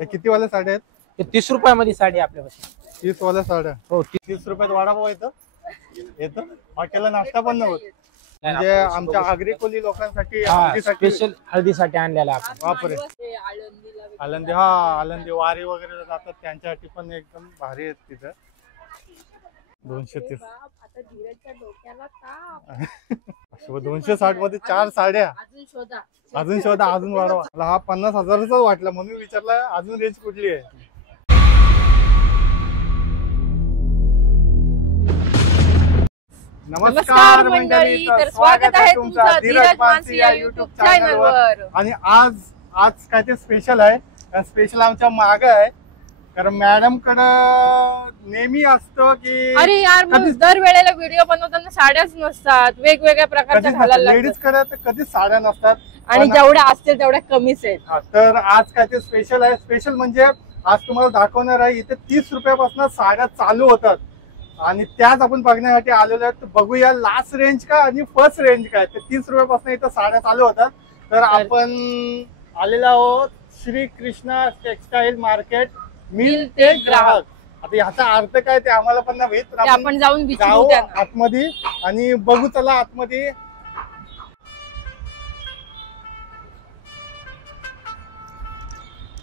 हे किती वाले साड्या आहेत? ते 30 रुपयामध्ये साडी आपल्यापाशी. 30 वाल्या साड्या. हो 30 रुपयात वडापाव येतं हॉटेलला नाश्ता पण नव्हतं. म्हणजे आमच्या आगरी कोली लोकांसाठी स्पेशल हळदीसाठी आणलेला आपण. बापरे. आळंदी आळंदी वारी वगैरे जातात त्यांच्यासाठी पण एकदम भारी आहेत तिथं. 230 260 मध्ये 4 साड्या. अजून शोधा अजून वाढवा. मला हा 50,000चा वाटला म्हणून विचारला अजून रेंज कुठली आहे. नमस्कार मंडळी, तर स्वागत आहे तुमचं धीरज मानसी या YouTube चॅनलवर. आणि आज काय ते स्पेशल आहे. स्पेशल आमच्या माग आहे कारण मॅडम कडं नेहमी असतं की अरे यार मग दर वेळेला व्हिडिओ बनवताना साड्याच नसतात, वेगवेगळ्या प्रकारच्या घालायला लेडीज कडे तर कधीच साड्या नसतात आणि जेवढ्या असतील तेवढ्या कमीच आहेत. तर आज काय ते स्पेशल आहे. स्पेशल म्हणजे आज तुम्हाला दाखवणार आहे इथे 30 रुपयापासून साड्या चालू होतात आणि त्याच आपण बघण्यासाठी आलेलो आहेत. बघूया लास्ट रेंज काय आणि फर्स्ट रेंज काय. ते 30 रुपयापासून इथं साड्या चालू होतात. तर आपण आलेलो आहोत Shri Krishna textile market mill ते ग्राहक. आता याचा अर्थ काय ते आम्हाला पण नाही माहित. आपण जाऊन जाऊ आतमध्ये आणि बघू. चला आतमध्ये.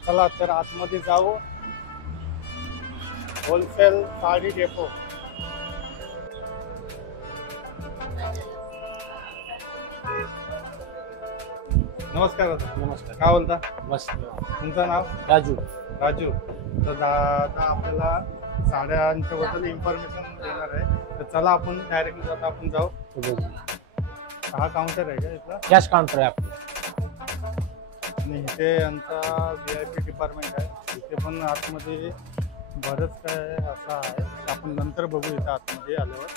चला तर आतमध्ये जाऊ. Wholesale sari depot. नमस्कार. नमस्कार. काय बोलता? मस्त. तुमचं नाव? राजू. राजू. तर दादा आपल्याला साड्यांच्या बद्दल इन्फॉर्मेशन देणार आहे. तर चला आपण डायरेक्टली जाता आपण जाऊ. हा काउंटर आहे का इथला? कॅश काउंटर आहे आपलं. आणि इथे आमचा VIP डिपार्टमेंट आहे. इथे पण आतमध्ये बरंच काय असं आहे. आपण नंतर बघू इथे आतमध्ये आल्यावर.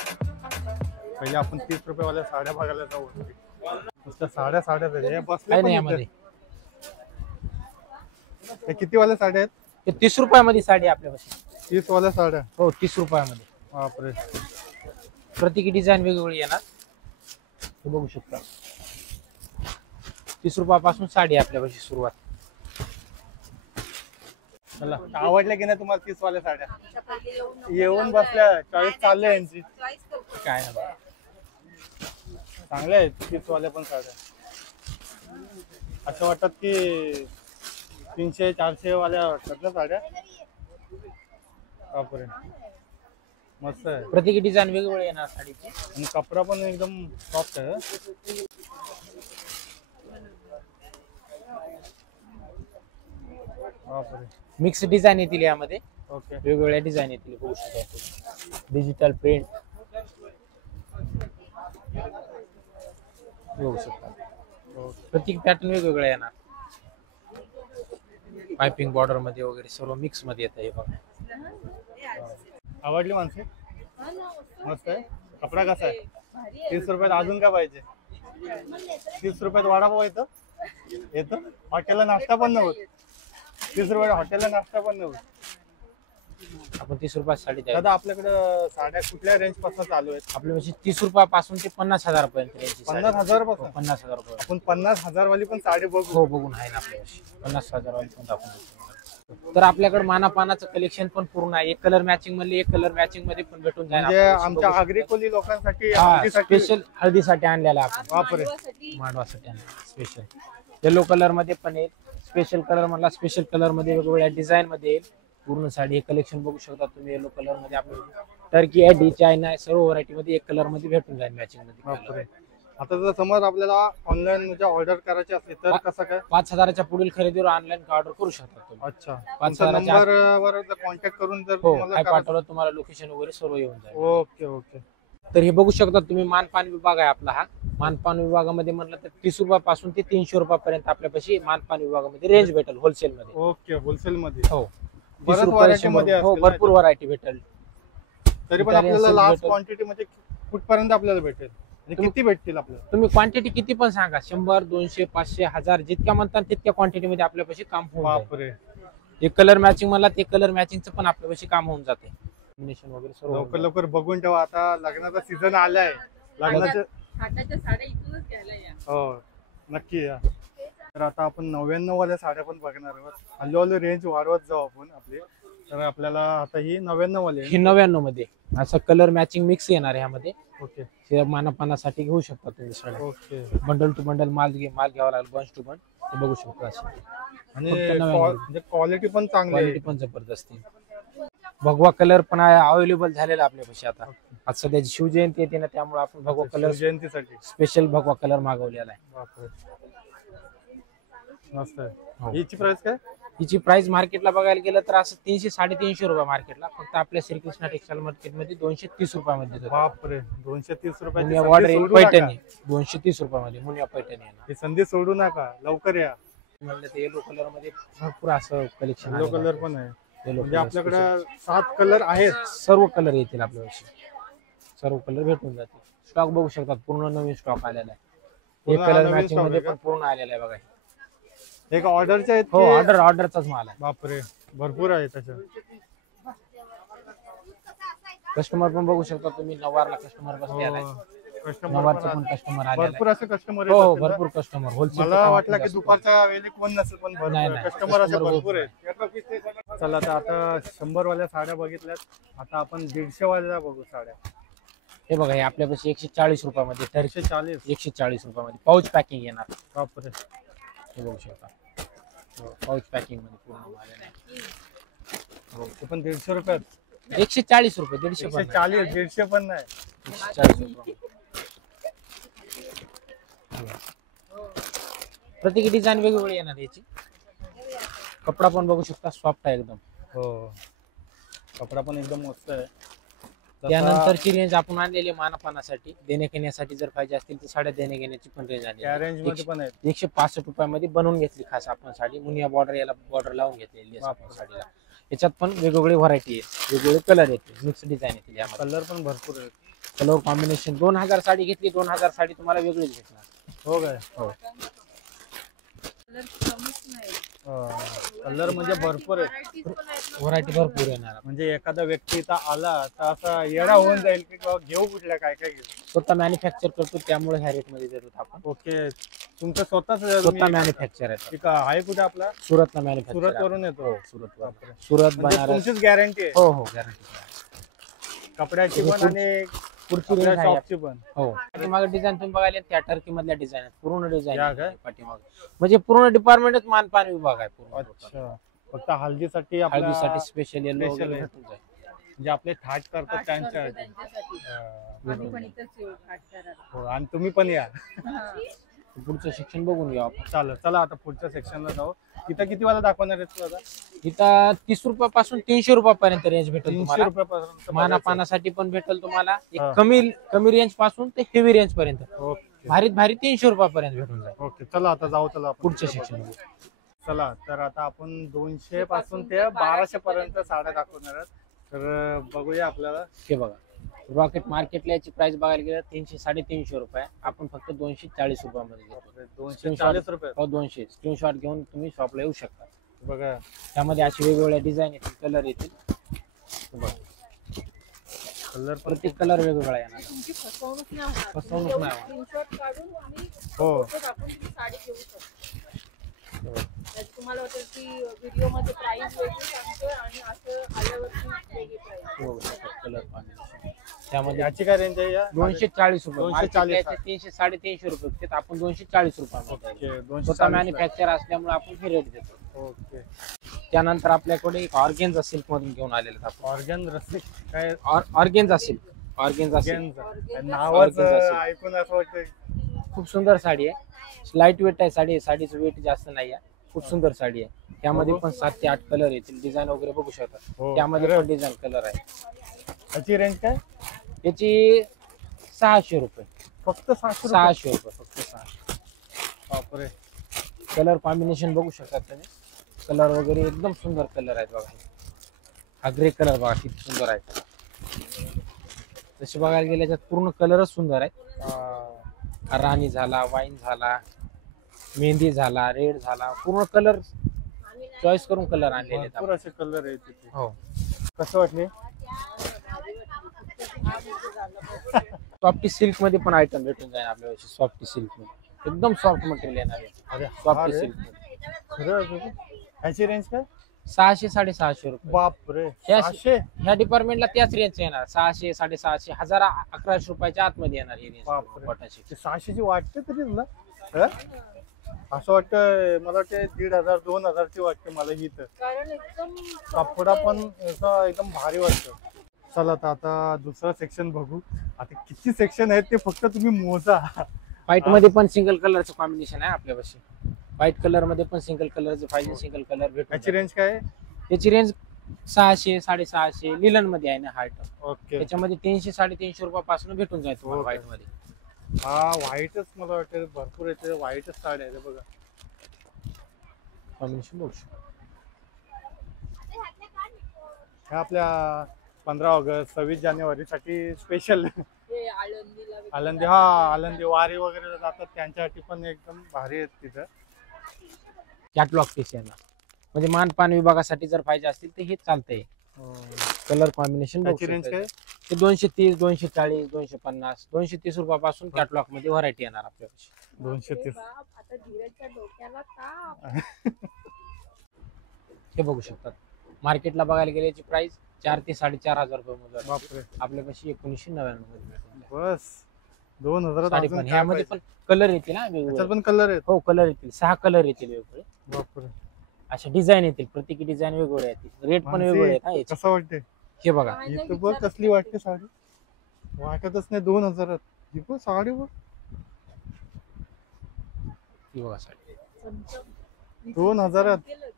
पहिले आपण 30 रुपयावाल्या साड्या बघायला जाऊ. नुसत्या साड्या बसल्या पण यामध्ये. हे किती वाल्या साड्या आहेत? ते 30 रुपयामध्ये साडी आपल्यापाशी. 30 वाल्या साड्या. हो 30 रुपयामध्ये. बापरे. प्रत्येक डिझाईन वेगवेगळी येणार. हे बघू शकता. 30 रुपयापासून साडी आपल्यापाशी सुरुवात. चला आवडल्या की नाही तुम्हाला 30 वाल्या साड्या? येऊन बसल्या. चॉईस चालले यांची. काय ना बघा चांगल्या आहेत 30 वाल्या पण साड्या. असं वाटतात की 300-400 वाल्या वाटतात ना साड्या. बापरे मस्त आहे. प्रत्येक डिझाईन वेगवेगळे येणार साडीचे. आणि कपडा पण एकदम सॉफ्ट आहे. बापरे. मिक्स डिझाईन येतील यामध्ये. ओके. वेगवेगळ्या डिझाईन येतील. बघू शकता. डिजिटल प्रिंट बघू शकता. प्रत्येक पॅटर्न वेगवेगळा येणार. पाइपिंग बॉर्डर मध्ये वगैरे सर्व मिक्स मध्ये येत आहे. बघा आवडली माणसे. मस्त आहे. कपडा कसा आहे? 30 रुपयात अजून काय पाहिजे? 30 रुपयात वडापाव येतं हॉटेलला नाश्ता पण नव्हतं. 30 रुपयात हॉटेलला नाश्ता पण नव्हतं. आपण 30 रुपयात साडी द्या. दादा आपल्याकडे साड्या कुठल्या रेंज पासून चालू आहेत? आपल्यापाशी 30 रुपयापासून ते 50,000 पर्यंत. 50,000 पासून? 50,000 रुपये. आपण 50,000 वाली पण साडी बघू. हो बघून आहे ना आपल्यापाशी. 50,000 वाली पण दाखवून. तर आपल्याकडे मानापानाचं कलेक्शन पण पूर्ण आहे. एक कलर मॅचिंग मध्ये एक कलर मॅचिंग मध्ये पण भेटून जाईल. म्हणजे आमच्या आगरी कोली लोकांसाठी स्पेशल हळदीसाठी आणलेला आपण. बापरे. मांडवासाठी आणलेला स्पेशल. येलो कलर मध्ये पण येईल. स्पेशल कलर म्हणला स्पेशल कलर मध्ये वेगवेगळ्या डिझाईन मध्ये येईल. पूर्ण साडी हे कलेक्शन बघू शकता तुम्ही. येलो कलर मध्ये आपल्याला टर्की आहे, चायना सर्व व्हरायटी मध्ये एक कलर मध्ये भेटून जाईल मॅचिंग मध्ये. आता जर समज आपल्याला ऑनलाईन म्हणजे ऑर्डर करायची असली तर कसं काय? 5,000च्या पुढील खरेदीवर ऑनलाईन ऑर्डर करू शकता तुम्ही. अच्छा. 5,000 नंबरवर कॉन्टॅक्ट करून जर तुम्हाला पाठवलं तुम्हाला लोकेशन वगैरे सर्व येऊन जाईल. Okay okay. तर हे बघू शकता तुम्ही. मानपान विभाग आहे आपला हा. मानपान विभागामध्ये म्हटलं तर 30 रुपयापासून ते 300 रुपयापर्यंत आपल्यापाशी मानपान विभागामध्ये रेंज भेटेल होलसेल मध्ये. ओके. होलसेल मध्ये. हो. भरपूर व्हरायटी भेटेल. तरी पण आपल्याला लास्ट क्वांटिटी म्हणजे कुठपर्यंत आपल्याला भेटेल? किती भेटतील आपल्याला? तुम्ही क्वांटिटी किती पण सांगा. 100, 200, 500, 1000 जितक्या म्हणतात तितक्या क्वांटिटी मध्ये आपल्यापाशी काम होऊन जाईल. बापरे. एक कलर मॅचिंग मला ते कलर मॅचिंगचं पण आपल्यापाशी काम होऊन जाते. कॉम्बिनेशन वगैरे सर्व लवकर लवकर बघून ठेवा. आता लग्नाचा सीझन आलाय. लग्नाच्या हाताच्या साड्या इथूनच घ्यायला या. हो नक्की या. तर आता आपण 99 वाल्या साड्या पण बघणार आहोत. हळूहळू रेंज वाढवत जाऊ आपण आपली. तर आपल्याला आता ही 99 वाली आहे. ही 99 मध्ये असं कलर मॅचिंग मिक्स येणार आहे ह्यामध्ये. ओके हे मानापानासाठी घेऊ शकता तुम्ही साड्या. ओके. बंडल टू बंडल माल घ्यावा लागेल, बंच टू बंच ते बघू शकता. अशी आणि फक्त 99 म्हणजे क्वालिटी पण चांगली क्वालिटी आहे. पण जबरदस्त आहे. भगवा कलर पण अवेलेबल झालेला आपल्यापाशी आता. आज सध्याची शिवजयंती येते ना, त्यामुळे आपण भगवा कलर जयंतीसाठी स्पेशल भगवा कलर मागवलेला आहे. बापरे मस्त आहे. हो. हिची प्राइस काय? हिची प्राइस मार्केटला बघायला गेलं तर असं 300-350 रुपये मार्केटला. फक्त आपल्या श्रीकृष्णा टेक्सटाईल मार्केट मध्ये 230 रुपयामध्ये देतो. बापरे 230 मुनिया रुपयाची बॉर्डर संधी येईल सोडू नका. पैठणी 230 रुपयामध्ये मुनिया पैठणी आहे ना. ही संधी सोडू नका, लवकर या. म्हणलं तर येलो कलर मध्ये भरपूर असं कलेक्शन. येलो कलर पण आहे. येलो म्हणजे आपल्याकडे 7 कलर आहेत. सर्व कलर येतील आपल्यापाशी. सर्व कलर भेटून जातील. स्टॉक बघू शकतात, पूर्ण नवीन स्टॉक आलेला आहे. पूर्ण एक कलर नवीन मॅचिंग stock मध्ये आहे का? पण पूर्ण आलेला आहे बघा. एक ऑर्डरचे आहेत हो, की- ऑर्डरचाच माल आहे. बापरे भरपूर आहे त्याच्यात. कस्टमर पण बघू शकता तुम्ही. नवारला कस्टमर बसलेला आहे. कस्टमर नवारचा पण कस्टमर आलेला भरपूर आहे. असे कस्टमर हो, आहेत. भरपूर कस्टमर होलसेल. मला वाटलं की दुपारच्या वेळी कोण नसेल, पण नाही, नाही. कस्टमर असे customer भरपूर आहेत. चला तर आता 100 वाल्या साड्या बघितल्यात. आता आपण 150 वाल्या बघू साड्या. हे बघा, हे आपल्यापाशी 140 रुपयामध्ये 140 140 रुपयामध्ये पाऊच पॅकिंग येणार. बापरे. हे बघू शकता. पाऊच पॅकिंग मध्ये पूर्ण आलेलं आहे. ते पण 150 रुपयात. 140 रुपये, 150 पण नाही. 140 150 पण नाही. 140 रुपये. प्रत्येक डिझाईन वेगवेगळी येणार याची. कपडा पण बघू शकता, सॉफ्ट आहे एकदम. हो कपडा पण एकदम मस्त आहे. त्यानंतरची रेंज आपण आणलेली आहे मानापानासाठी, देण्या घेण्यासाठी जर पाहिजे असतील तर साड्या देण्या घेण्याची पण रेंज त्या आली. रेंज मध्ये पण आहेत. 165 रुपयामध्ये बनवून घेतली खास आपण साडी. मुनिया बॉर्डर, याला बॉर्डर लावून घेतलेली आहे आपण साडीला. याच्यात पण वेगवेगळी व्हरायटी आहे, वेगवेगळे कलर येते, मिक्स डिझाईन येतील यामध्ये. कलर पण भरपूर आहेत. कलर कॉम्बिनेशन 2000 साडी घेतली, 2000 साडी तुम्हाला वेगळीच भेटणार. हो काय? हो. कलर म्हणजे भरपूर आहेत. व्हरायटी भरपूर येणार. म्हणजे एखादा व्यक्ती इथं आला तर असा येडा होऊन जाईल की बाबा घेऊ कुठल्या काय काय घेऊ. स्वतः मॅन्युफॅक्चर करतो, त्यामुळे ह्या रेट मध्ये देतो आपण. ओके. तुमचं स्वतःच स्वतः मॅन्युफॅक्चर आहे. आहे कुठे आपला? सुरतला मॅन्युफॅक्चर. सुरत वरून येतो. सुरत बापरे. सुरत म्हणजे बनारस. तुमचीच गॅरंटी आहे हो हो, गॅरंटी. कपड्याची पण आणि पुढची रेंज आहे. शॉपची पण. हो. पाठीमागे डिझाईन तुम्ही बघायला त्या टर्की मधल्या डिझाईन आहेत, पूर्ण डिझाईन या काय? पाठीमागे. म्हणजे पूर्ण डिपार्टमेंटच मानपान विभाग आहे पूर्ण. अच्छा. फक्त हल्दीसाठी आपल्या- हळदीसाठी स्पेशल येलो Special आहे. भेटून जाईल. जे आपले थाट करतात त्यांच्या हो. आणि तुम्ही पण या. पुढचं शिक्षण बघून घेऊ आपण. चालेल. चला आता पुढच्या सेक्शनला जाऊ. इथं किती वाला दाखवणार आहे तू आता? इथं 30 रुपयापासून 300 रुपयापर्यंत रेंज भेटेल 300 तुम्हाला. रुपयापासून मानापानासाठी पण भेटेल तुम्हाला. एक हा. कमी रेंज पासून ते हेवी रेंज पर्यंत ओके भारीत भारी 300 रुपयापर्यंत भेटून जाईल. ओके. चला आता जाऊ. चला आपण पुढच्या सेक्शन. चला तर आता आपण 200 पासून ते 1200 पर्यंत साड्या दाखवणार आहोत. तर बघूया आपल्याला. हे बघा, रॉकेट मार्केटला याची प्राइस बघायला गेलं 300-350 रुपये. आपण फक्त 240 रुपयामध्ये घेतो. 240 रुपये. हो, 200. स्क्रीनशॉट घेऊन तुम्ही शॉपला येऊ शकता. बघा त्यामध्ये अशी वेगवेगळ्या डिझाईन येतील, कलर येतील. हे बघा, कलर पण प्रत्येक कलर वेगवेगळा येणार. तुमची फसवणूक नाही होणार. फसवणूक नाही होणार. स्क्रीनशॉट काढून तुम्ही हो. फोटो टाकून तुम्ही साडी घेऊ शकता. त्यात तुम्हाला वाटेल की व्हिडिओ मध्ये प्राइस वेगळी सांगतोय आणि असं आल्यावरती वेगळी प्राइस. कलर कॉम्बिनेशन त्यामध्ये याची काय रेंज आहे या? 240 रुपये. 240. 300-350 रुपये. त्यात आपण 240 रुपये. ओके. स्वतः 240 मॅन्युफॅक्चर असल्यामुळे आपण हे रेट देतो. ओके. त्यानंतर आपल्याकडे एक ऑर्गेन्झा सिल्क मधून घेऊन आलेले आहेत आपण. ऑर्गन रसिक काय? Organza silk. ऑर्गेन्झा सिल्क नावच Organza silk. ऐकून असं वाटतं. खूप सुंदर साडी आहे. लाईट वेट आहे साडी. साडीचं वेट जास्त नाही आहे. खूप सुंदर साडी आहे. त्यामध्ये पण 7 ते 8 कलर येतील. डिझाईन वगैरे बघू शकता. हो. त्यामध्ये पण डिझाईन कलर आहे. याची रेंज काय? याची 600 रुपये. फक्त 600 रुपये. 600 रुपये फक्त 600. बापरे. कलर कॉम्बिनेशन बघू शकता तुम्ही. कलर वगैरे एकदम सुंदर कलर आहेत बघा. हा ग्रे कलर बघा किती सुंदर आहे. तसे बघायला गेले त्यात पूर्ण कलरच सुंदर आहे. राणी झाला, वाईन झाला, मेहंदी झाला, रेड झाला, पूर्ण कलर चॉईस करून कलर आणलेले आहेत भरपूर आपण. असे कलर आहेत तिथे. हो. कसं वाटले? सॉफ्टी सिल्क मध्ये पण आयटम भेटून जाईल आपल्याला. सॉफ्टी सिल्क मध्ये एकदम सॉफ्ट मटेरियल येणार आहे. अरे हा सॉफ्ट रे. सिल्क खरं आहे का? ह्याची रेंज काय? 600 650 रुपये. बाप रे, ह्या 600. ह्या डिपार्टमेंटला त्याच रेंज येणार 600 650 1000 1100 रुपयाच्या आतमध्ये येणार ही रेंज बापरे. कॉटनची. ते 600ची वाटते तरी तुला हं? असं वाटतं मला ते 1500 2000ची वाटते मला ही तर. कारण एकदम कपडा पण असा एकदम भारी वाटतो. चला आता दुसरा सेक्शन बघू. आता किती सेक्शन आहेत ते फक्त तुम्ही मोजा. व्हाईट मध्ये पण सिंगल कलरचं कॉम्बिनेशन आहे आपल्यापाशी. व्हाईट कलर मध्ये पण सिंगल कलरचं पाहिजे सिंगल कलर भेटून याची रेंज काय आहे? त्याची रेंज 600 650 लिलन मध्ये आहे ना हार्ट. ओके. त्याच्यामध्ये 300 350 रुपयापासून भेटून जाईल तुम्हाला ओके. व्हाईट मध्ये. हा व्हाईटच मला वाटतं भरपूर येते. व्हाईटच साड्या आहेत बघा. कॉम्बिनेशन बघू शकतो. ह्या आपल्या 15 ऑगस्ट 26 जानेवारी साठी स्पेशल हे आळंदीला वगैरे आळंदी. हा आळंदी वारी वगैरे जातात त्यांच्यासाठी पण एकदम भारी आहेत तिथं. कॅटलॉग पीस येणार म्हणजे मानपान विभागासाठी जर पाहिजे असतील तर हे चालतंय. कलर कॉम्बिनेशन त्याची रेंज काय? ते 230 240 250 230 रुपयापासून कॅटलॉग मध्ये व्हरायटी येणार आपल्यापाशी. 230. बाप, आता धीरजच्या डोक्याला ताप. हे बघू शकतात. मार्केटला बघायला गेले याची प्राइस 4 ते 4.5 रुपये मध्ये आहे. बापरे. आपल्यापाशी 1999 मध्ये भेटून जाईल. बस 2000 साडी पण ह्यामध्ये पण कलर येतील ना वेगवेगळे. पण कलर आहेत. हो कलर येतील 6 कलर येतील वेगवेगळे. बापरे. अशा डिझाईन येतील प्रत्येकी डिझाईन वेगवेगळे येतील. रेट पण मानसी, वेगवेगळे आहेत हा याचे. कसं वाटते? हे बघा काय नाही इथं बघ विचारत कसली वाटते साडी. वाटतच नाही 2000. ही बघ साडी बघ. ही बघा साडी. चमचम. 2000. केलंच.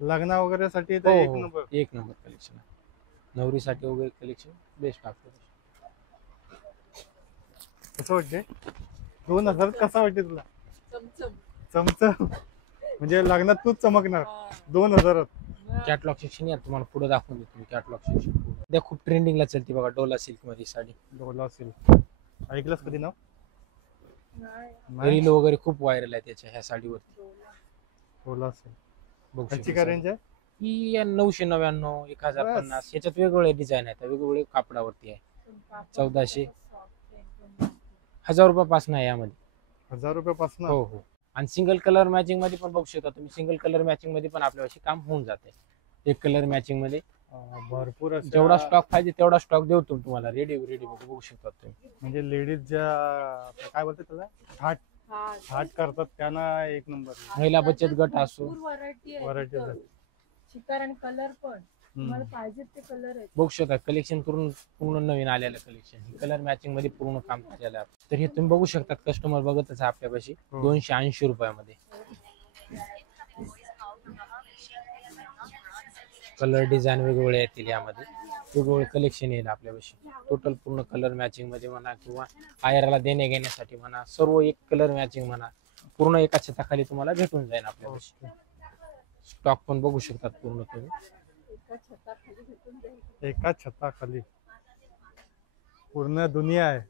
लग्न वगैरे साठी हो, एक हो, नंबर. एक नंबर कलेक्शन आहे. नवरीसाठी वगैरे कलेक्शन बेस्ट आपल्यापाशी. कसं वाटते? 2000 कसं वाटते तुला? चमचम. चमचम म्हणजे लग्नात तूच चमकणार हा. 2000. कॅटलॉग सेक्शन या तुम्हाला पुढे दाखवून देतो मी कॅटलॉग सेक्शन. त्या खूप ट्रेंडिंगला चलते बघा डोला सिल्क मध्ये साडी. डोला असेल. ऐकलंस कधी नाव? नाही. रील वगैरे खूप व्हायरल आहे त्याच्या ह्या साडीवरती. डोला असेल. बघू त्याची शकता काय साडी. रेंज आहे? ही 999 1050 याच्यात वेगवेगळे डिझाईन आहेत वेगवेगळे कापडावरती आहे. 1400 1000 रुपयापासून आहे यामध्ये. 1000 रुपयापासून. हो हो. आणि सिंगल कलर मॅचिंग मध्ये पण बघू शकता तुम्ही. सिंगल कलर मॅचिंग मध्ये पण आपल्यापाशी काम होऊन जाते. एक कलर मॅचिंग मध्ये भरपूर अशा- जेवढा स्टॉक पाहिजे तेवढा स्टॉक देऊ तुम्हाला रेडी रेडी बघू शकता तुम्ही. म्हणजे लेडीज ज्या काय बोलतात त्याला थाट हा. थाट करतात त्यांना एक नंबर. महिला बचत गट असो. भरपूर व्हरायटी आहे व्हरायटी तिथं. चिकार आणि कलर पण तुम्हाला पाहिजे ते कलर आहेत. बघू शकता कलेक्शन पूर्ण नवीन आलेलं कलेक्शन. कलर मॅचिंग मध्ये पूर्ण काम केलेलं आहे. तर हे तुम्ही बघू शकता कस्टमर बघतच आहे आपल्यापाशी. हो. 280 रुपयामध्ये कलर डिझाईन वेगवेगळे येतील यामध्ये. वेगवेगळे कलेक्शन येईल आपल्यापाशी. टोटल पूर्ण कलर मॅचिंग मध्ये म्हणा किंवा आयराला देणे घेण्यासाठी म्हणा सर्व एक कलर मॅचिंग म्हणा पूर्ण एका छताखाली तुम्हाला भेटून जाईल आपल्यापाशी. स्टॉक पण बघू शकतात पूर्ण तुम्ही. एका छताखाली भेटून जाईल. एका छताखाली पूर्ण दुनिया आहे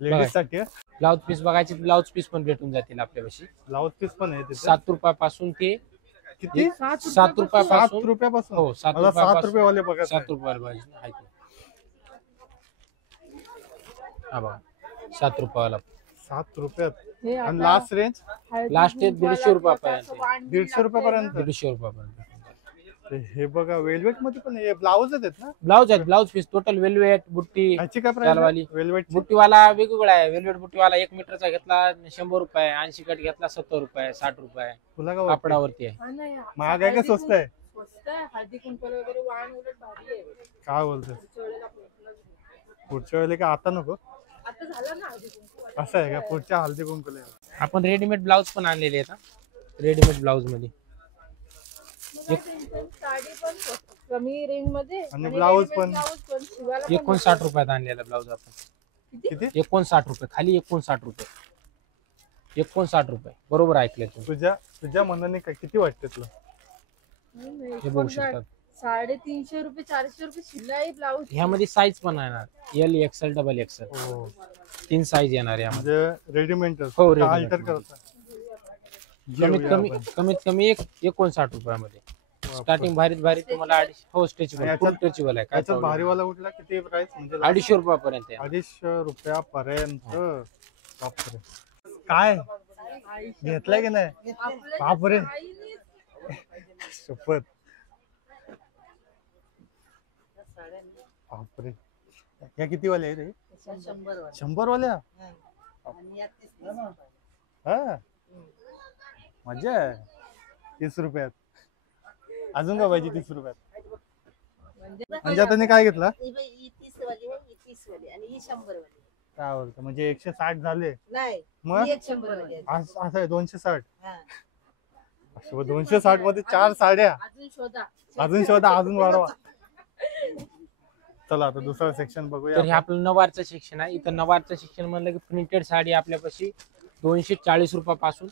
लेडीज साठी. ब्लाउज पीस बघायचे ब्लाउज पीस पण भेटून जातील आपल्यापाशी. ब्लाउज पीस पण आहे तिथे. 7 रुपयापासून ते किती? 7 7 रुपयापासून. रुपयापासून. हो 7 मला 7 रुपयापासून. रुपये बघा. 7 रुपयाला आहे ते. हा बघा 7 रुपयाला. 7 रुपयात. हे आणि आता लास्ट रेंज हळदी लास्ट आहे कुंकवाला 150 रुपयापर्यंत. असं वांगी 150 रुपयापर्यंत. लागते ना. 150 रुपयापर्यंत. हे बघा वेलवेट मध्ये पण हे ब्लाउज आहेत ना. ब्लाउज आहेत ब्लाउज पीस टोटल वेलवेट बुट्टी. ह्याची काय शालवाली. प्राइस? वेलवेट बुट्टीवाला वेगवेगळा आहे. वेलवेट बुट्टीवाला 1 मीटरचा घेतला 100 रुपये. 80 कट घेतला 70 रुपये 60 रुपये तुला काय वाटतं? कापडावरती आहे. हा नाही, महाग आहे का हळदी स्वस्त आहे? स्वस्त आहे. हळदी कुंकवाला वगैरे वाण उलट भारी आहे. काय बोलतोय? पुढच्या वेळेला भेटलंच नाही. पुढच्या वेळेला का आता नको? आता झालं ना हळदी कुंकू. असं आहे का? पुढच्या हल्दी कुंकुला. आपण रेडीमेड ब्लाउज पण आणलेले आहेत हा. रेडीमेड ब्लाउज मध्ये मग काय टेन्शन, साडी पण स्वस्त, कमी रेंज मध्ये आणि ब्लाऊज readymade पण. ब्लाऊज पण शिवायला पण 59 रुपयात आणलेला ब्लाउज आपण. किती? 59 रुपये खाली 59 रुपये. 59 रुपये बरोबर ऐकले तुम्ही. तुझ्या मनाने काय किती वाटते तुला? नाही, हे बघू शकतात. 350 रुपये 400 रुपये शिलाई ब्लाऊज. ह्यामध्ये साईज पण येणार एल एक्सएल डबल एक्सएल हो. 3 साईज येणार यामध्ये. म्हणजे रेडीमेड हो, readymade अल्टर मध्ये. करता. कमीत कमी 59 रुपयामध्ये स्टार्टिंग भारीत तुम्हाला 250. हो स्ट्रेचेबल याच्यात- फुल स्ट्रेचेबल आहे काय त्याच्यात problem भारीवाला उठला किती प्राइस? म्हणजे नाही. 250 रुपयापर्यंत आहे. 250 रुपयापर्यंत. बापरे. काय घेतलाय की नाही? बापरे शपथ, बापरे. या किती वाल्या आहेत रे? 100 वाल्या. हा मजा आहे. 30 रुपयात. अजून का पाहिजे 30 रुपयात? म्हणजे आता मी काय घेतला? 30 वाली है, 30 वाली आणि ही 100 वाली. काय बोलतो म्हणजे 160 झाले नाही, मग? ही 100 वाली आहे. असं आहे 260. हा. 260 मध्ये 4 साड्या. अजून शोधा. अजून वाढवा. चला आता दुसरा सेक्शन बघूया. तर हे आपलं नवारचं सेक्शन आहे. इथं नवारचं सेक्शन म्हणलं की प्रिंटेड साडी आपल्यापाशी 240 रुपयापासून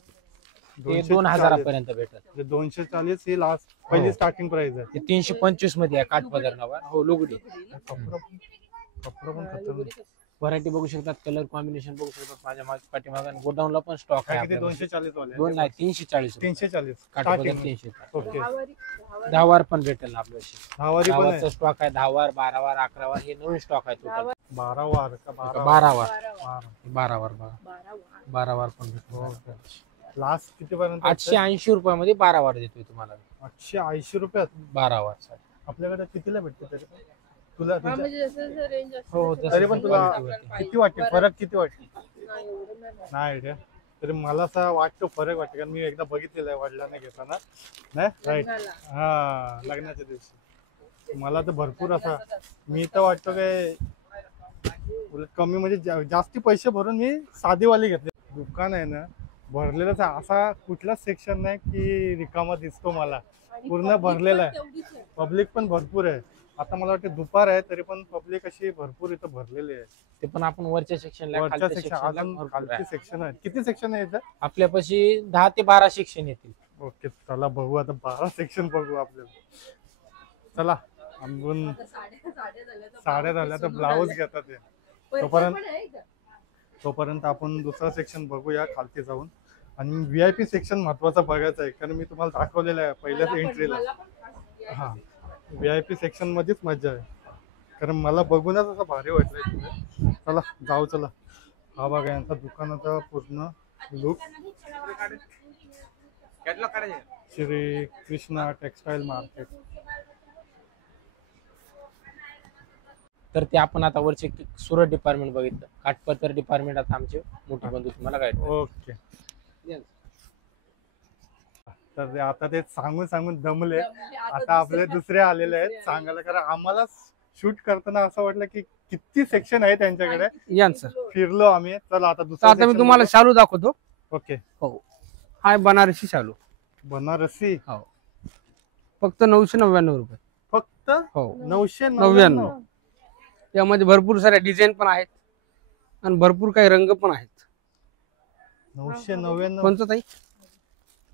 ते 2000 पर्यंत भेटत. 240 ही लास्ट पहिली हो. स्टार्टिंग प्राइस आहे. ते 325 मध्ये आहे काठपदर नवार. हो लुगडी. कपडा पण खतरनाक. व्हरायटी बघू शकतात, कलर कॉम्बिनेशन बघू शकतात. माझ्या पाठीमागे गोडाऊनला पण स्टॉक आहे किती? आपल्यापाशी. 240 वाले. 2 नाही 340 रुपये. 340 काठपदर स्टार्टिंग. 300. ओके. दहावार पण भेटेल आपल्याशी. दहावारी पण आहे. दहावारचा स्टॉक आहे. 10 वार, 12 वार, 11 वार हे नवीन स्टॉक आहे टोटल. 12 वार का 12 12 वार, 12 12 वार बघा. 12 वार पण भेटतो. लास्ट किती पर्यंत? 880 रुपयामध्ये 12 वार देतोय तुम्हाला. 880 रुपयात 12 वार साठी. आपल्याकडे कितीला भेटते तरी पण? तुला तुझ्या- म्हणजे जसं जसं रेंज असते हो, तसं तरी पण तसं तुला आपल्याला किती वाटते? फरक किती वाटते? नाही, एवढं नाही वाटत. नाही रे. तरी मला असं वाटतं फरक वाटतं, कारण मी एकदा बघितलेलं आहे वडिलांना घेताना. नाही राईट. लग्नाला. हा लग्नाच्या दिवशी मला तर भरपूर असा मी तर वाटतं काय उलट कमी म्हणजे जास्ती पैसे भरून मी साधीवाली घेतले. दुकान आहे ना भरलेलंच आहे. असा कुठलाच सेक्शन नाही की रिकामा दिसतो मला. आणि पूर्ण public भरलेलं पण आहे. तेवढीच आहे. पब्लिक पण भरपूर आहे. आता मला वाटतं दुपार आहे तरी पण पब्लिक अशी भरपूर इथं भरलेली आहे. ते पण आपण वरच्या सेक्शनला वरच्या खालच्या सेक्शन सेक्शनला अजून भरपूर खालची आहे. सेक्शन आहे. किती सेक्शन आहे इथं? आपल्यापाशी 10 ते 12 सेक्शन येतील. ओके चला बघू आता 12 सेक्शन बघू आपल्याला. चला आपण आता साड्या झाल्या तर साड्या झाल्या तर ब्लाऊज घेतात ते. पण तोपर्यंत पण आहे का? तोपर्यंत आपण दुसरा सेक्शन बघूया खालती जाऊन. आणि VIP सेक्शन महत्वाचं बघायचं आहे, कारण मी तुम्हाला दाखवलेलं आहे पहिल्याच मला पण- एंट्रीला. मला पण खास हा VIP सेक्शन मध्येच मजा आहे, कारण मला बघूनच असं भारी वाटलंय तिथे. चला जाऊ चला. हा बघा यांचा दुकानाचा पूर्ण look. Shri Krishna textile market. तर ते आपण आता वरचे सुरत डिपार्टमेंट बघितलं. काठपदर डिपार्टमेंट आता आमचे मोठे बंधू तुम्हाला काय ओके. तर आता ते सांगून दमले. आता आपले दुसरे आलेले आहेत सांगायला, कारण आम्हाला शूट करताना असं वाटलं की किती सेक्शन आहे त्यांच्याकडे. या सर. फिरलो आम्ही. चला आता तर दुसरा आता मी section तुम्हाला बघू. शालू दाखवतो. ओके. हो, हा बनारसी शालू. बनारसी हो, फक्त 999 रुपये. फक्त हो, 999. यामध्ये भरपूर साऱ्या डिझाईन पण आहेत आणि भरपूर काही रंग पण आहेत. 999. कोणतं ताई?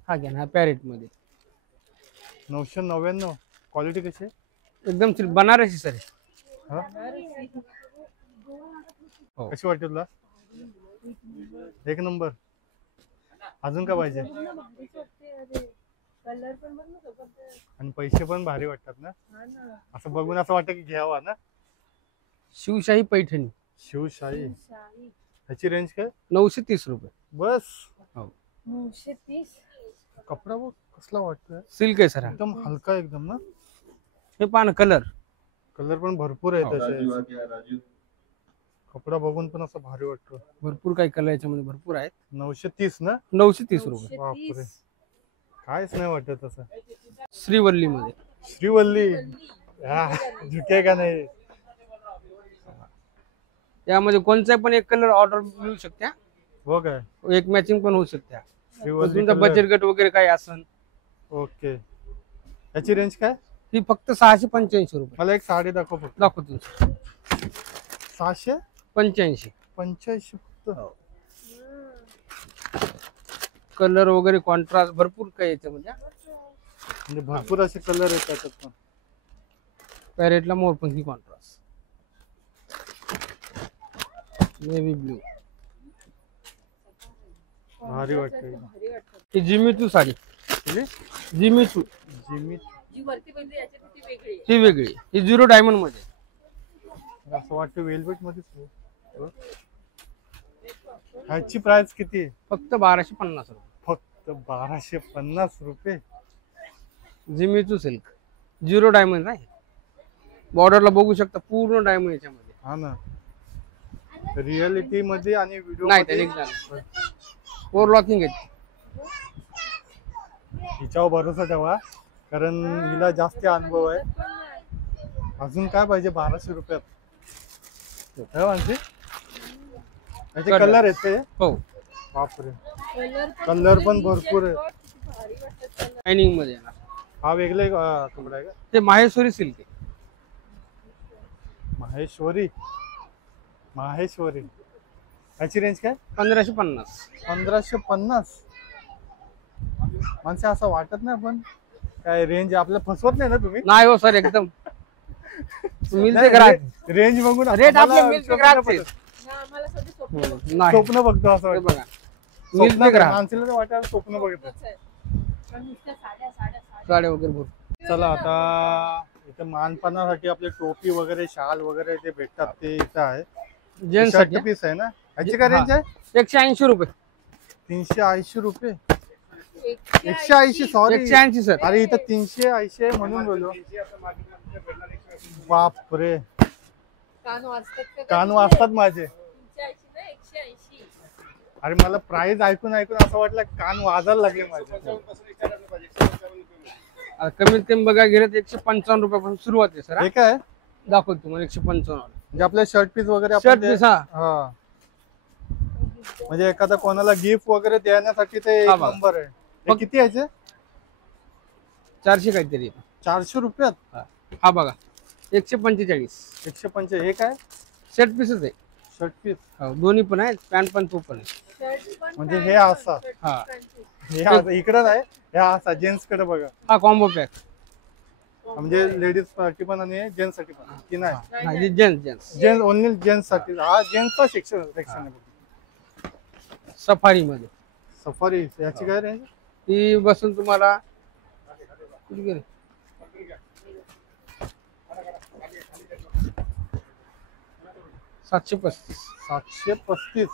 हा घ्या ना, हा पॅरेट मध्ये 999. क्वालिटी कशी आहे? एकदम बनारसी सर. हा? हो. कशी वाटते तुला? एक नंबर. अजून का पाहिजे? कलर पण बघ ना जबरदस्त. आणि पैसे पण भारी वाटतात ना. हा ना. असं बघून असं वाटतं की घ्यावा ना. शिवशाही पैठणी शिवशाही. शाही. ह्याची रेंज काय? 930 रुपये. बस. 930. कपडा बघ कसला वाटतोय. सिल्क आहे सर. हा. एकदम हलका एकदम ना. हे पान कलर. कलर पण भरपूर आहे त्याचे. कपडा बघून पण असं भारी वाटतो. भरपूर काही कलर याच्यामध्ये भरपूर आहेत. 930 ना. 930 रुपये. बापरे. काहीच नाही वाटत असं. श्रीवल्ली मध्ये. श्रीवल्ली. हा, झुके का नाही. यामध्ये कोणचा पण एक कलर ऑर्डर मिळू शकते. हो काय. एक मॅचिंग पण होऊ शकते. श्रीवल्ली तुमचा color. बचत गट वगैरे काही असन. ओके. याची रेंज काय? ही फक्त 685 रुपये. मला एक साडी दाखव फक्त. दाखवतो. 685 85 फक्त. कलर वगैरे कॉन्ट्रास्ट भरपूर काही याच्यामध्ये. म्हणजे भरपूर असे कलर आहेत त्याच्यात पण. पॅरेटला मोरपंखी कॉन्ट्रास्ट. Navy blue. भारी वाटते. भारी वाटतं. ही जिमिचू साडी. जिमिचू. जिमी. जी वरती म्हणजे याच्यात ती वेगळी आहे. ही वेगळी. ही 0 डायमंड मध्ये. असं वाटतं वेलवेट मध्ये. ह्याची प्राइस किती आहे? फक्त 1250 रुपये. फक्त 1250 रुपये. जिमीचू सिल्क 0 डायमंड आहे. बॉर्डरला बघू शकता पूर्ण डायमंड याच्यामध्ये. हा ना, रिअलिटी मध्ये आणि व्हिडिओ नाही मध्ये त्याने फोर लॉकिंग आहे. हिच्यावर भरोसा ठेवा, कारण हिला जास्त अनुभव आहे. अजून काय पाहिजे 1200 रुपयात? काय म्हणते त्याचे Colour. कलर आहेत ते? हो बापरे, कलर पण भरपूर आहे. भारी वाटतात कलर. शायनिंग मध्ये येणार. हा वेगळे कपडा आहे का? ते माहेश्वरी सिल्क आहे. माहेश्वरी. माहेश्वरी याची रेंज काय? 1550. 1550. माणसे असं वाटत नाही पण काय रेंज आपल्याला फसवत नाही ना तुम्ही? नाही हो सर एकदम मिळते ग्राहक. रेंज बघून रेट आपले आम्हाला मिळते स्वप्न ग्राहक. पडतं. हा, आम्हाला सध्या स्वप्न नाही स्वप्न बघतो असं हे वाटतं. बघा मिळते ग्राहक. माणसाला तर वाटायला स्वप्न बघत आहे. पण नुसत्या साड्या साड्या साड्या. साड्या वगैरे भरपूर. चला आता इथे मानपानासाठी आपले टोपी वगैरे शाल वगैरे ते भेटतात ते इथं आहे. जेंट्स शर्ट साठी पीस आहे ना? ह्याची काय रेंज आहे? 180 रुपये. 380 रुपये. 180. 180 सॉरी. 180 सर. अरे इथं 380 आहे म्हणून बोललो. बापरे, कान वाजतात का? कान वाजतात माझे. 380 ना 180. अरे मला प्राइस ऐकून ऐकून असं वाटलं कान वाजायला लागले माझे. आता कमीत कमी बघा गेलं तर 155 रुपयापासून सुरुवात आहे सर. हे काय दाखवतो तुम्हाला 155. म्हणजे आपले शर्ट पीस वगैरे आपण शर्ट ते- पीस हा हा, म्हणजे एखादा कोणाला गिफ्ट वगैरे देण्यासाठी ते एक हा बघा. नंबर आहे. हे फक्त- किती याचे? 400 काहीतरी आहे. 400 रुपयात. हा बघा 145. 150. हे काय? शर्ट पीसच आहे. Shirt piece. हो, दोन्ही पण आहेत पॅन्ट पण तो पण आहे. शर्ट पण म्हणजे पॅन्ट हे असा. शर्ट हा. पॅन्ट. हे इकडं नाही, हे असा जेंट्स कडे बघा. हा कॉम्बो पॅक. म्हणजे लेडीज साठी पण आणि जेंट्स साठी पण की नाही? नाही जेंट्स जेंट्स ओनली जेंट्स साठी. हा जेंट्सचा सेक्शन आहे. सफारी मध्ये सफारी याची काय रेंज? ती बसून तुम्हाला किती गेली? 735. 735.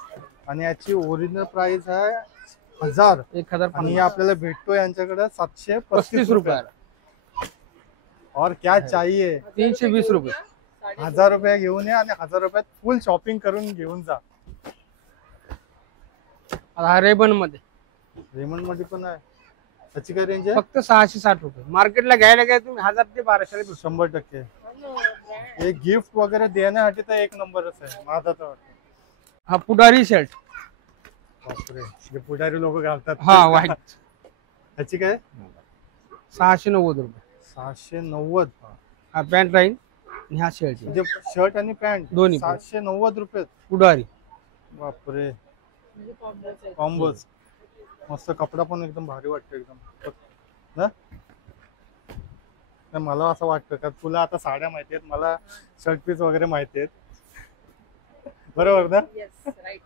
आणि याची ओरिजिनल प्राइस आहे 1000. 1050. आणि आपल्याला भेटतो यांच्याकडे 735 35 रुपये. रुपये. और क्या चाहिए? 320 रुपये. 1000 रुपये घेऊन या आणि 1000 रुपयात फुल शॉपिंग करून घेऊन जा. आता हा रेबन मध्ये रेमंड मध्ये पण आहे. त्याची काय रेंज आहे? फक्त 660 रुपये. मार्केटला घ्यायला गेला तुम्ही 1000 ते 1200 ला भेटतो. 100%. हे गिफ्ट वगैरे देण्यासाठी तर एक नंबरच आहे माझा तर वाटतं. हा पुढारी शर्ट. बापरे, जे पुढारी लोक घालतात. हा व्हाईट. त्याची काय? 690 रुपये. 790. हा पॅन्ट राहील आणि हा शर्ट म्हणजे शर्ट आणि पॅन्ट दोन्ही पण. 790 रुपये. पुढारी. बापरे, म्हणजे कॉम्बोच आहे. कॉम्बोज. मस्त कपडा पण एकदम भारी वाटतो एकदम ना. तर मला असं वाटतं का तुला आता साड्या माहिती आहेत, मला शर्ट पीस वगैरे माहिती आहेत, बरोबर ना? Yes, right.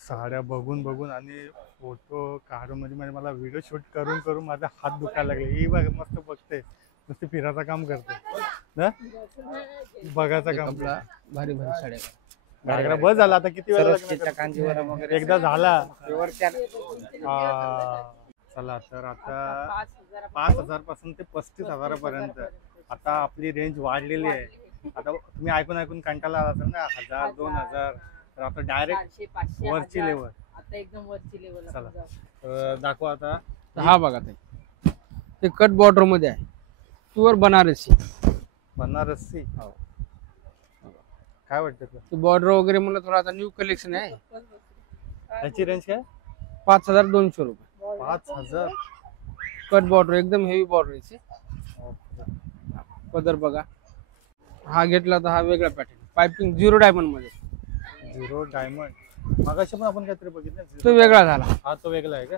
साड्या बघून बघून आणि फोटो काढून म्हणजे मला व्हिडिओ शूट करून करून माझा हात दुखायला लागले. ही बघ मस्त बघते, नुसती फिरायचं काम करते ना, बघायचं काम. कपडा भारी भारी साड्या. घागरा बस झाला आता. किती वेळा लग्न सरस्वतीच्या करते? कांजीवरम वगैरे एकदा झाला. प्युअरच्या हा. चला तर आता 5,000 5,000 पासून ते 35,000 पर्यंत आता आपली रेंज वाढलेली आहे. आता तुम्ही ऐकून ऐकून कंटाळा आला असेल ना, 1000 2000. तर आता डायरेक्ट 400, 500, वरची 1000. लेवल. आता एकदम वरची लेवल. चला. दाखवा आता. हा बघा ते कट बॉर्डर मध्ये आहे. प्युअर बनारसी. बनारसी. काय वाटतं तुला? ते बॉर्डर वगैरे म्हणलं थोडं आता न्यू कलेक्शन आहे. याची रेंज काय? 5200 रुपये. 5000. कट बॉर्डर एकदम हेवी बॉर्डर आहे. पदर बघा. हा घेतला तर हा वेगळा पॅटर्न. पाइपिंग 0 डायमंड मध्ये. 0 डायमंड. मगाशी पण आपण काहीतरी बघितलं. तो वेगळा झाला. हा तो वेगळा आहे का?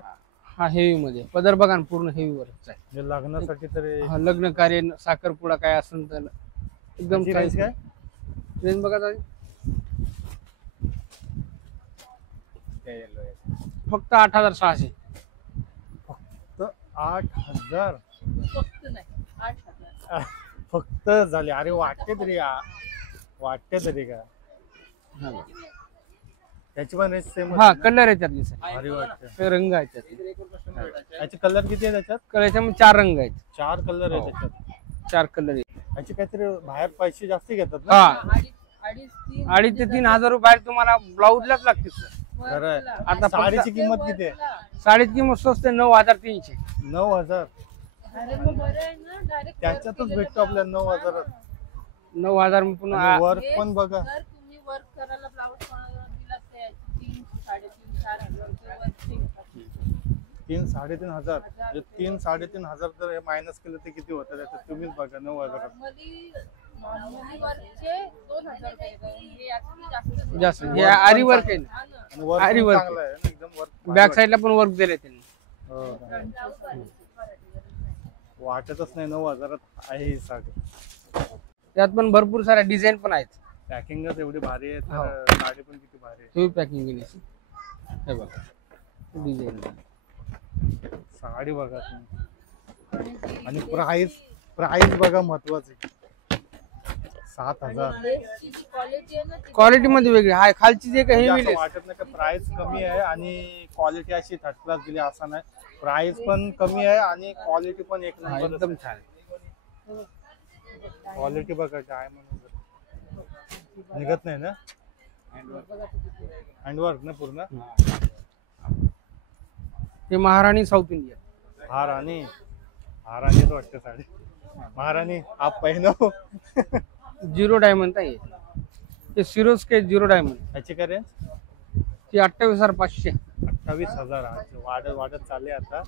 हा हेवी मध्ये. पदर बघा ना पूर्ण हेवी वरच आहे. म्हणजे लग्नासाठी तरी. हा लग्न कार्य साखरपुडा काय असेल तर एकदम याची रेंज काय? रेंज बघा ताई. फक्त 8600. फक्त 8000. फक्त नाही 8,000. फक्त झाले. अरे वाटते तरी वाटते तरी का? त्याची पण रेंज सेम हा कलर आहे त्यातले सर, भारी वाटते. हे रंग आहेत त्यातले. याचे कलर किती आहे त्याच्यात? कलर याच्यामध्ये 4 रंग आहेत, 4 कलर आहे हो. त्याच्यात. 4 कलर आहेत. याचे काहीतरी बाहेर पैसे जास्त घेतात ना? हा अडीच तीन 2.5 ते 3,000 रुपये तुम्हाला ब्लाऊजलाच लागतील सर. खरं आहे. आता साडीची किंमत किती आहे? साडीची किंमत स्वस्त आहे 9,300. 9,000. अरे मग बरं आहे ना डायरेक्ट त्याच्यातच भेटतो आपल्याला 9,000. 9,000 पुन्हा वर्क पण बघा. जर तुम्ही वर्क करायला ब्लाऊज दिला तर 3, 3.5, 4 हजार रुपये वर्क घेतात. 3, 3,500. 3, 3,500 जर हे मायनस केलं तर किती होतं त्याच्यात तुम्हीच बघा. 9,000. नॉर्मली वर्कचे 2,000 रुपये येतात. हे याच्यात जास्त हे आरी वर्क आहे ना, हा ना. आणि वर्क आरी पण वर्क. चांगलं आहे ना, एकदम वर्क. बॅक साईडला पण वर्क दिले त्यांनी. वाटतच नाही 9,000 आहे ही साडी. त्यात पण भरपूर साऱ्या डिझाईन पण आहेत. पॅकिंगच एवढी भारी आहे हो. तर साडी पण किती भारी आहे. हेवी पॅकिंग केली असेल. हे बघा डिझाईन. साडी बघा तुम्ही. आणि प्राइस बघा महत्वाची. 7,000. ड्रेसची जी क्वालिटी आहे ना ती क्वालिटी मध्ये वेगळी आहे, खालची जे काही म्हणजे हेवी असं वाटत नाही का प्राइस कमी आहे आणि क्वालिटी अशी थर्ड क्लास दिली असं नाही. प्राइस पण कमी आहे आणि क्वालिटी पण एक नंबर. एकदम छान. क्वालिटी बघा काय म्हणून निघत नाही ना. हँडवर्क ना पूर्ण. ते महाराणी साऊथ इंडियन. महाराणीच वाटतं साडी. महाराणी आप पहिनो. 0 डायमंड आहे ते, सिरोज के 0 डायमंड. याची काय रेंज? ती 28,500. 28,000. वाढत चालले आता.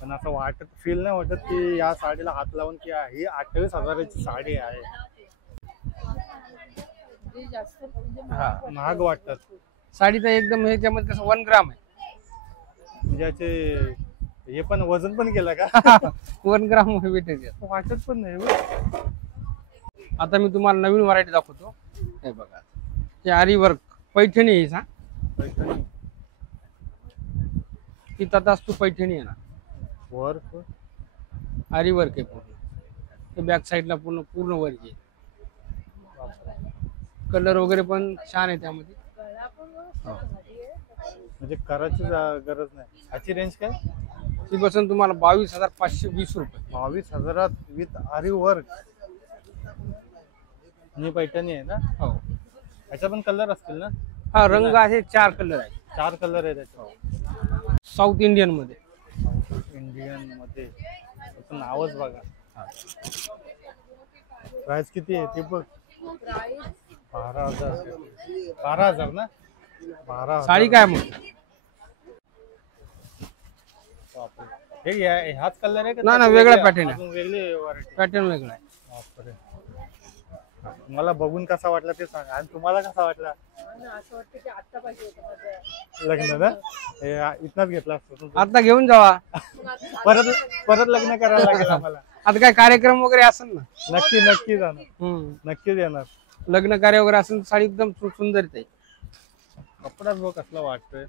पण असं वाटत फील नाही वाटत की या साडीला हात लावून की ही 28,000ची साडी आहे. जे जास्त म्हणजे हा महाग वाटतात. साडीचा एकदम ह्याच्यामध्ये कसं 1 ग्राम आहे. म्हणजे याचे हे पण वजन पण केलं का? 1 ग्राम भेटेल. वाटत पण नाही बरं. आता मी तुम्हाला नवीन व्हरायटी दाखवतो. हे बघा हे आरी वर्क पैठणी आहे. पैठणी. ती तथास्तू पैठणी आहे ना, वर्क. आरी वर्क आहे पूर्ण. ते बॅक साईडला पूर्ण वर्क आहे. कलर वगैरे पण छान आहे त्यामध्ये. गळा पण व्यवस्थित भारी आहे. म्हणजे करायची गरज नाही. याची रेंज काय? ती बसून तुम्हाला 22,520 रुपये. 22,000 विथ आरी वर्क. आणि पैठणी आहे ना. हो याचा पण कलर असतील ना? हा रंग असे 4 कलर आहेत. 4 कलर आहे त्याच्यावर. साऊथ इंडियन मध्ये. इंडियन मध्ये त्याचं नावच बघा. प्राइस किती आहे ते बघ. प्राइस 12,000. 12,000 ना. 12,000. साडी काय मग? बापरे. हे ह्याच कलर आहे का? नाही, वेगळा pattern आहे. अजून वेगळी व्हरायटी. पॅटर्न वेगळा आहे. बापरे. मला बघून कसा वाटला ते सांगा. आणि तुम्हाला कसा वाटला? असं वाटतं की आत्ता पाहिजे होतं माझं. लग्न ना हे इथनाच घेतला असतो. आता घेऊन जावा. परत लग्न करायला लागेल आम्हाला. आता काय कार्यक्रम वगैरे असेल ना. नक्की जाणार. हम्म. नक्कीच येणार. लग्न कार्य वगैरे असेल तर साडी एकदम सुंदर आहे. कपडाच बघ कसला वाटतोय.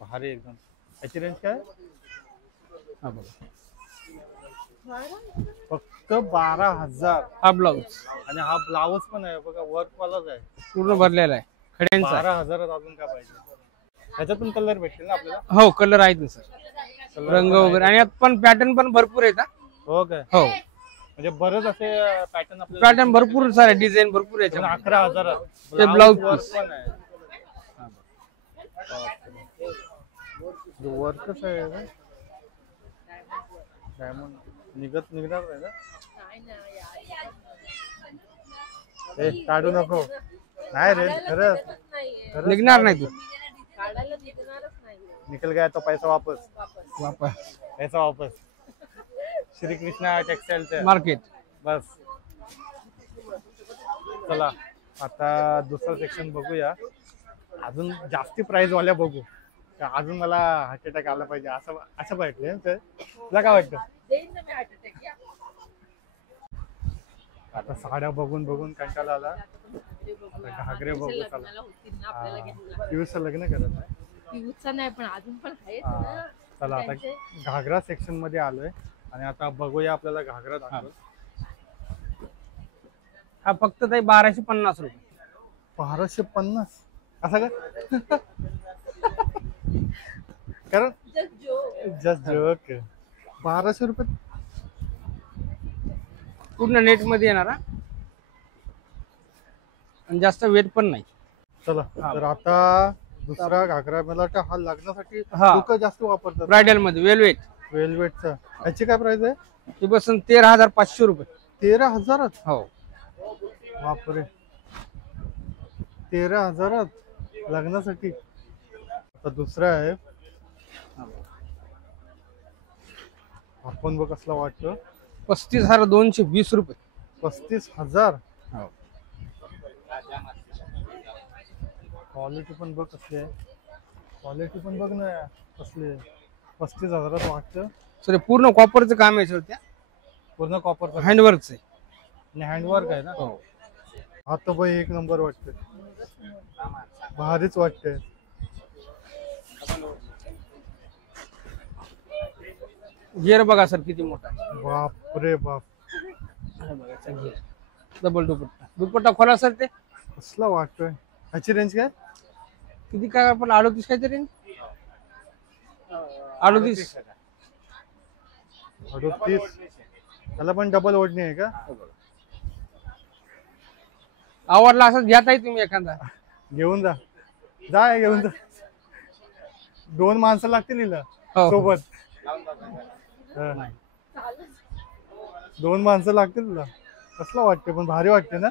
भारी एकदम. याची रेंज काय? हा बघा फक्त 12,000. हा ब्लाऊज आणि हा ब्लाऊज पण आहे बघा वर्क वालाच आहे. पूर्ण भरलेला आहे खड्यांचा. 12,000 अजून काय पाहिजे. त्याच्यात पण कलर भेटतील ना आपल्याला? हो कलर आहेत ना सर, रंग वगैरे. आणि यात पण पॅटर्न पण भरपूर आहेत. हो काय? हो म्हणजे बरेच असे पॅटर्न आपल्याला. पॅटर्न भरपूर सारे डिझाइन भरपूर आहेत. 11,000 ते ब्लाऊज वर्क पीस. पण आहे. वर्कच आहे. डायमंड निघणार नाही ना. नाही ना यार. हे काढू नको. नाही रे खरंच. नाहीये. खरंच निघणार नाही तू. काढायला निघणारच नाही निकल गया तो पैसा वापस. वापस. पैसा वापस. श्री कृष्णा टेक्सटाइलचे मार्केट. बस. चला आता दुसरं सेक्शन बघूया. अजून जास्ती प्राइस वाल्या बघू. अजून मला हार्ट अटॅक आला पाहिजे असं वाटलं. तुला काय वाटतं? देईन ना मी हार्ट अटॅक. या. आता साड्या बघून कंटाळा आला. आता घागरे बघू. चला लग्नाला होतील ना आपल्याला घेतला. पियुषचं लग्न करत नाही. पिऊचा नाही पण अजून पण आहेत हा. ना. चला आता घागरा सेक्शन मध्ये आलोय आणि आता बघूया आपल्याला घागरा दाखव. हा फक्त ताई 1250 रुपये. 1250. असं का? कारण जस्ट जो जस्ट जोक. 1200 रुपये. पूर्ण नेट मध्ये येणार हा. आणि जास्त वेट पण नाही. चला हा. तर आता दुसरा घागरा मला वाटतं हा लग्नासाठी हा. लोक जास्त वापरतात. ब्रायडल मध्ये वेलवेट. वेलवेटचा ह्याची काय प्राइस आहे? ते बसून 13,500 रुपये. 13,000. हो. बापरे, 13,000 लग्नासाठी. आता दुसरा आहे, आपण बघ कसला वाटतं. 35,220 रुपये. 35,000. हो. क्वालिटी पण बघ कसली आहे. क्वालिटी पण बघ ना कसली आहे. 35,000 वाटतं. सर पूर्ण कॉपरचं काम आहे सर. त्या पूर्ण कॉपर हँडवर्कचं आहे. आणि हँडवर्क आहे ना. हो. हा तर बाई एक नंबर वाटतंय. भारीच वाटतंय. गिअर बघा सर किती मोठा आहे. बापरे बाप. डबल दुपट्टा खोला सर. ते कसला वाटतोय. ह्याची रेंज काय? किती काय आपण 38 काहीतरी 38. 38. त्याला पण डबल ओढणी आहे का? आवडला असं घ्यात आहे तुम्ही एखादा. घेऊन जा. जा घेऊन जा. 2 माणसं लागतील हिला हो. सोबत. हा. 2 माणसं लागतील तुला. कसला वाटते पण भारी वाटते ना.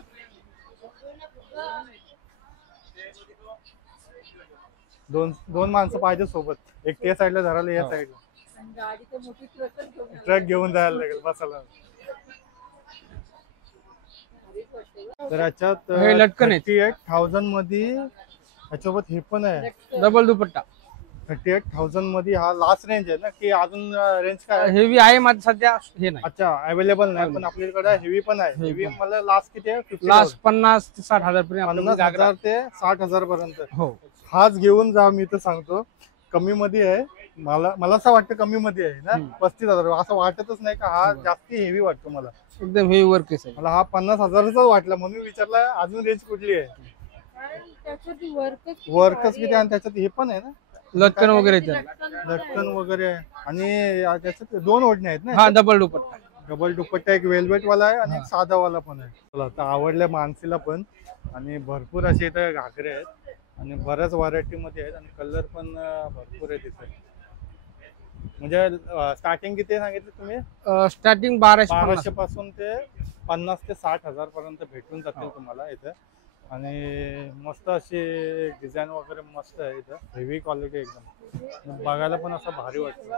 2 माणसं पाहिजे सोबत. एक त्या साईडला धरायला या साईडला. आणि गाडी तर मोठी ट्रकच घेऊन आली. ट्रक घेऊन जायला लागेल बसायला. तर याच्यात हे लटकन आहे. 38,000 मध्ये याच्यासोबत हे पण आहे. डबल दुपट्टा. 38,000 मध्ये हा लास्ट रेंज आहे ना की अजून रेंज काय आहे? हेवी आहे माझं सध्या हे नाही. अच्छा अवेलेबल नाही पण आपल्याकडे हेवी पण आहे. Heavy हेवी पण. मला लास्ट किती आहे? 50,000. लास्ट 50 ते 60,000 पर्यंत आपल्याकडे 50,000 ते 60,000 पर्यंत. हो. हाच घेऊन जा. मी तर सांगतो कमी मध्ये आहे. मला असं वाटतं कमी मध्ये आहे ना. 35,000 असं वाटतच नाही का हा जास्ती हेवी वाटतो मला. एकदम हेवी वर्क आहे सर. मला हा 50,000चा वाटला म्हणून विचारला अजून रेंज कुठली आहे. कारण त्याच्यात वर्कच किती आणि त्याच्यात हे पण आहे ना लटकन वगैरे येतं. लटकन वगैरे आहे. आणि त्याच्यात 2 ओढणे आहेत ना. हा डबल दुपट्टा. डबल दुपट्टा एक वेलवेट वाला आहे आणि एक साधा वाला पण आहे. चला आता आवडल्या माणसीला पण. आणि भरपूर असे इथे घागरे आहेत आणि बऱ्याच व्हरायटी मध्ये आहेत आणि कलर पण भरपूर आहेत इथे. म्हणजे स्टार्टिंग किती सांगितलं तुम्ही? स्टार्टिंग 1250. 1200 पासून ते 50 ते 60,000 पर्यंत भेटून जातील तुम्हाला इथे. आणि मस्त अशी डिझाईन वगैरे मस्त आहे इथं. हेवी क्वालिटी एकदम. बघायला पण असं भारी वाटतं.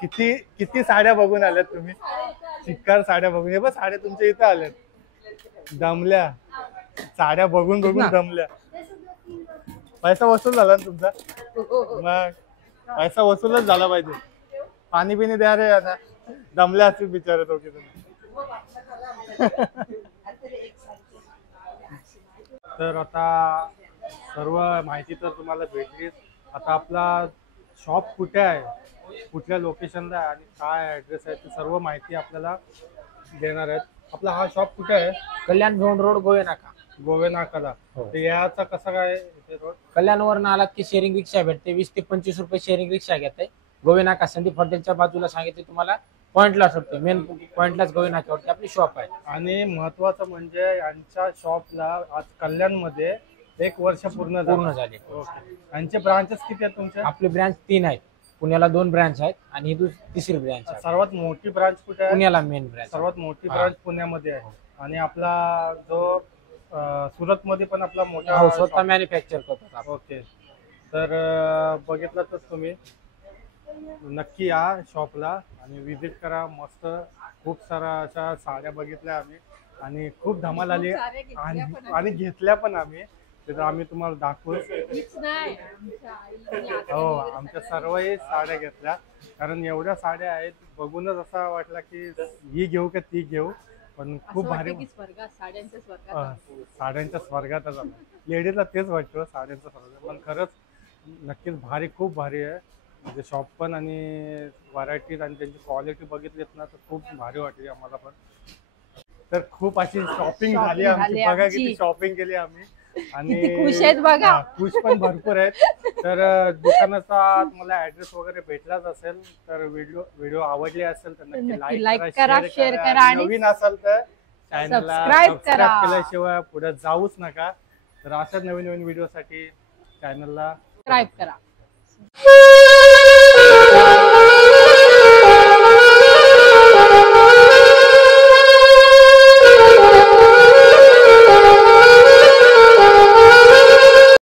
किती किती साड्या बघून आल्यात तुम्ही. चिक्कार साड्या बघून. हे बघ साड्या तुमच्या इथं आल्यात. दमल्या साड्या बघून बघून दमल्या. पैसा वसूल झाला ना तुमचा. मग पैसा वसूलच झाला पाहिजे. पाणी पिणी द्या रे. आता दमल्या असतील बिचारे तो की तुम्ही. तर आता सर्व माहिती तर तुम्हाला भेटली. आता आपला शॉप कुठे आहे, कुठल्या लोकेशनला आहे आणि काय ऍड्रेस आहे ते सर्व माहिती आपल्याला देणार आहेत. आपला हा शॉप कुठे आहे? कल्याण भिवंडी रोड गोवे नाका. गोवे नाकाला. तर याचा कसा काय रोड? कल्याणवरून आलात की शेअरिंग रिक्षा भेटते. 20 ते 25 रुपये शेअरिंग रिक्षा घेते. गोवे नाका संदीप हॉटेलच्या बाजूला सांगितले तुम्हाला. पॉइंटला सुटते. मेन पॉइंटलाच गोवे नाक्यावरती आपली शॉप आहे. आणि महत्वाचं म्हणजे यांच्या शॉपला आज कल्याणमध्ये 1 वर्ष पूर्ण झाले. ओके. यांचे ब्रांचेस किती आहेत तुमचे? आपली ब्रँच 3 आहेत. पुण्याला 2 ब्रँच आहेत आणि ही तिसरी ब्रँच आहे. सर्वात मोठी ब्रांच कुठे आहे? पुण्याला मेन ब्रँच. सर्वात मोठी ब्रांच पुण्यामध्ये आहे. आणि आपला जो सुरत मध्ये पण आपला मोठा हो, स्वतः मॅन्युफॅक्चर करतो आपण. ओके. तर बघितलं तर तुम्ही नक्की या शॉपला आणि विजिट करा. मस्त खूप सारा अशा साड्या बघितल्या आम्ही आणि खूप धमाल आली आणि घेतल्या पण आम्ही. तर आम्ही तुम्हाला दाखवू. हो आमच्या सर्वही साड्या घेतल्या कारण एवढ्या साड्या आहेत बघूनच असा वाटला की ही घेऊ का ती घेऊ. पण खूप भारी. साड्यांच्या स्वर्गातच आलो. लेडीजला तेच वाटतं साड्यांचा स्वर्ग. पण खरंच नक्कीच भारी खूप भारी आहे. म्हणजे शॉप पण आणि व्हरायटीज आणि त्यांची क्वालिटी बघितलीत ना तर खूप भारी वाटली आम्हाला पण. तर खूप अशी शॉपिंग झाली आमची. झाली बघा आमची. किती शॉपिंग केली आम्ही आणि किती खुश आहेत बघा. हा, खुश पण भरपूर आहेत. तर दुकानाचा तुम्हाला ऍड्रेस वगैरे भेटलाच असेल तर व्हिडिओ आवडले असेल तर नक्की नक्की लाईक like करा, करा, शेअर share करा करा आणि आणि नवीन असाल तर चॅनलला subscribe करा. सबस्क्राईब केल्याशिवाय पुढे जाऊच नका. तर अशाच नवीन नवीन व्हिडिओसाठी चॅनलला सबस्क्राईब करा.